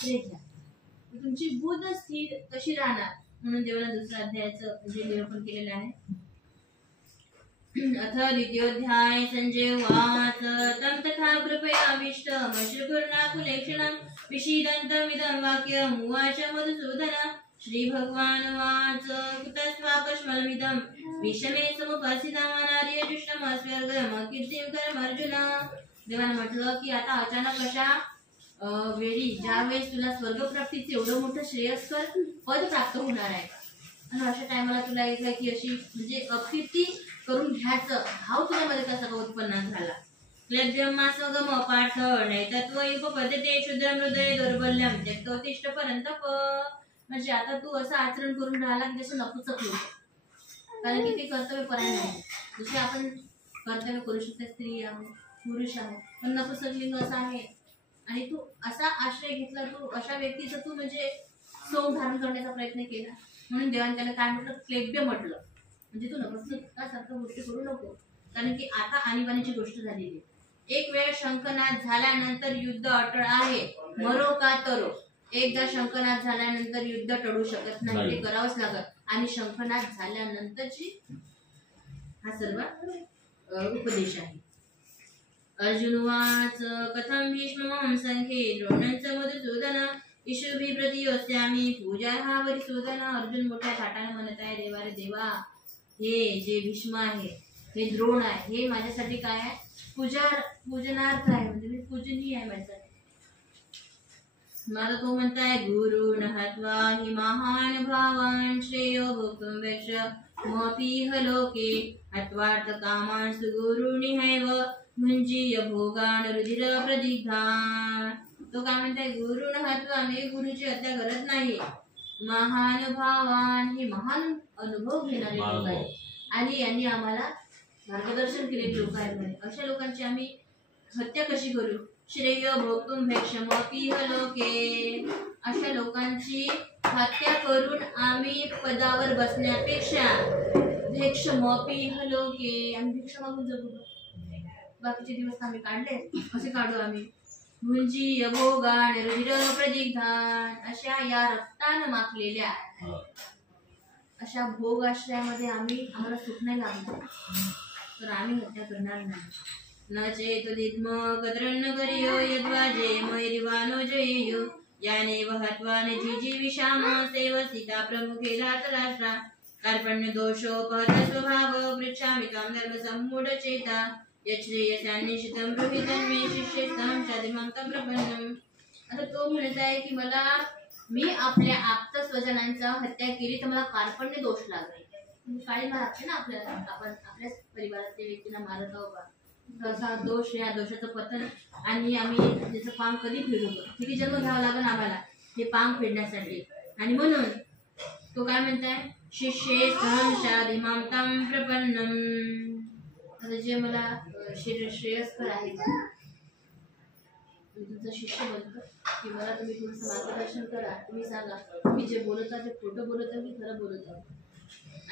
Break घ्या, तुमची बुद्ध स्थिर कशी राहणार म्हणून देवाला दुसऱ्या अध्यायाचं म्हणजे निरूपण केलेलं आहे. अथ द्वितीयोध्याय. संजय उवाच तं तथा कृपयाविष्टमश्रुपूर्णाकुलेक्षणं विषीदन्तमिदं वाक्यम् उवाच मधुसूदन. श्रीभगवानुवाच कुतस्त्वाकस्मलमिदं विषमे समुपस्थितमनार्यजुष्टमस्वर्गं कीर्तिं कर्म अर्जुन. देवाने म्हटलं की आता अचानक अशा वेळी ज्यावेळेस तुला स्वर्गप्राप्तीचे एवढं मोठं श्रेयस्कर पद प्राप्त होणार आहे आणि अशा टायमाला तुला एकदा की अशी म्हणजे अकीर्ती करून घ्यायचं भाव तुझ्यामध्ये कसा का उत्पन्न झाला. क्लेब्यमासगम पाठ नैतत्वयुपपद्यते क्षुद्रं हृदय दौर्बल्यं त्यक्तोत्तिष्ठ परन्तप. म्हणजे आता तू असं आचरण करून राहिला की जसं नपुसक लोक, कारण की ते कर्तव्यपरायण नाही. जसे आपण कर्तव्य करू शकतो, स्त्री आहोत पुरुष आहोत, पण नपुसक लिंग असं आहे आणि तू असा आश्रय घेतला, तू अशा व्यक्तीचा तू म्हणजे सोंग धारण करण्याचा प्रयत्न केला म्हणून देवाने त्याला काय म्हटलं, क्लेब्य म्हटलं. म्हणजे तू नपुसकासारखं गोष्टी करू नको, कारण की आता आणीबाणीची गोष्ट झालेली. एक वेळ शंखनाद झाल्यानंतर युद्ध अटळ आहे, मरो का तरो. एकदा शंखनाद झाल्यानंतर युद्ध टळू शकत नाही, ते करावंच लागत. आणि शंखनाद झाल्यानंतरची हा सर्व उपदेश आहे. अर्जुनवाच कथं भीष्मं संख्ये द्रोणंच मधुसूदन ईशुभी प्रतियोस्यामी पूजा हा वरिसूदन. अर्जुन मोठ्या थाटाने म्हणत आहे, देवा रे देवा, हे जे भीष्म आहे, हे द्रोण आहे, हे माझ्यासाठी काय आहे, पूजनार्थ आहे, म्हणजे मी पूजनीय आहे माझ्यासाठी. मला तो म्हणताय गुरु नहत्वा हि महान भावान श्रेयो भोक्तुं वैक्षमपीह लोके हत्वार्थ कामान् सुगुरुनिहैव भुञ्जीय भोगान् रुधिर प्रदिग्धान्. तो काय म्हणताय, गुरु नहत्वा, मी गुरुची हत्या करत नाही. महान भावान, हे महान अनुभव घेणारे लोक आहेत आणि यांनी आम्हाला मार्गदर्शन केले लोक आहेत. अशा लोकांची आम्ही हत्या कशी करू. श्रेय भोक्तुं वैक्षमपीह लोके, अशा लोकांची हत्या करून आम्ही पदावर बसण्यापेक्षा वैक्षमपीह लोके, आम्ही भिक्षा मागून जगू. बाकीचे दिवस आम्ही काढले, कसे काढू आम्ही. भुंजी भोगान रुधिर प्रदिग्धान, अशा या रक्तानं माखलेल्या अशा भोग आश्रयामध्ये आम्हाला सुख नाही लागणार, तर आम्ही हत्या करणार नाही. न चेतुदिद्म कद्रन्न करियो यद्वाजे मैरिवानो जयेयो यानेव हत्वाने जीजीविषाम सेवसिता प्रमुखे धातराष्ट्रा कार्पण्य दोषोपहत स्वभाव पृच्छामि त्वां धर्मसम्मूढचेता यच्छ्रेयस्यान्निश्चितं ब्रूहितं मे शिष्यस्तं शादिमां तं प्रपन्नम्. आता तो म्हणत आहे की मी आपल्या आप्त स्वजनांचा हत्या केली तर मला कार्पण्य दोष लागेल. काळी लागते ना आपल्याला, आपण आपल्याच परिवारातल्या व्यक्तीला मारत आहोत का, तसा दोष, या दोषाचं पतन. आणि आम्ही त्याचं पांग कधी फेडू, किती जन्म घ्यावं लागेल आम्हाला हे पांग फेडण्यासाठी. आणि म्हणून तो काय म्हणताय, शिष्ये सहं शादिमां तं प्रपन्नम्. आता जे मला श्रेयस्कर आहे, तुमचा शिष्य बनतो की मला तुम्ही थोडंसं मार्गदर्शन करा, तुम्ही सांगा तुम्ही जे बोलत आहात ते खोटं बोलत आहात की खरं बोलत आहात.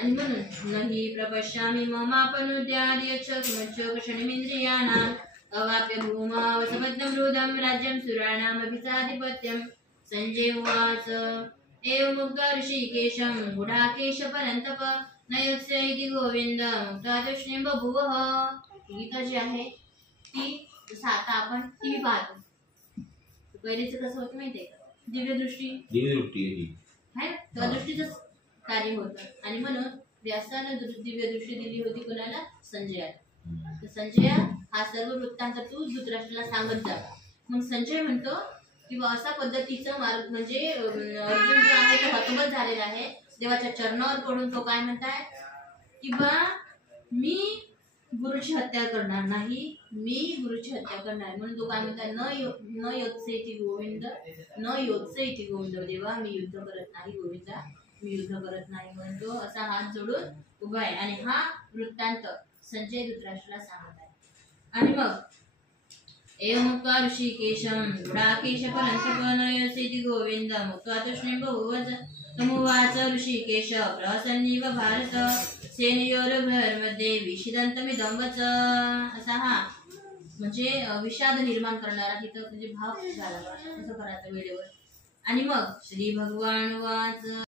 आणि म्हणून नहि प्रपश्यामि ममापनुद्याद्यक्षणमिंद्रियाणाम् अवाप्य भूमा वसपद्म मृदं राज्यं सुराणामभिचाधिपत्यं. संजय उवाच एवमुक्त्वा ऋषिकेशं गुडाकेश परन्तप न युत्स्य इति गोविंद मुक्त्वा तूष्णीं बभूवः. गीता जी आहे ती, जसं आता आपण टीव्ही पाहतो, पहिलेचं कसं होतं माहितीये का, दिव्यदृष्टी आहे ना, त्या दृष्टीच कार्य होतं. आणि म्हणून व्यासानं दिव्यदृष्टी दिली होती कोणाला, संजयाला. तर संजय हा सर्व वृत्तांत तू धृतराष्ट्राला सांगत जा. मग संजय म्हणतो की असा पद्धतीचं मार्ग, म्हणजे अर्जुन जो आहे तो हतबल झालेला आहे देवाच्या चरणावर पडून. तो काय म्हणताय की मी गुरुची हत्या करणार नाही, मी गुरुची हत्या करणार. म्हणून तो काय म्हणताय, न योत्से इति गोविंद, न योत्से इति गोविंद. देवा मी युद्ध करत नाही, गोविंदा मी युद्ध करत नाही म्हणतो. असा हात जोडून उभा आहे. आणि हा वृत्तांत संजय धृतराष्ट्राला सांगत आहे. आणि मग एवमुक्त्वा ऋषिकेशं गुडाकेश परन्तप न योत्से इति गोविंद मुक्त्वा तूष्णीं बभूव. तमुवाच ऋषिकेश प्रहसन्निव भारत सेनयोरुभयोर्मध्ये विषीदन्तमिदं वच. असा हा म्हणजे विषाद निर्माण करणारा तिथं म्हणजे भाव झाला. कसं करायचं वेळेवर. आणि मग श्री भगवान वाच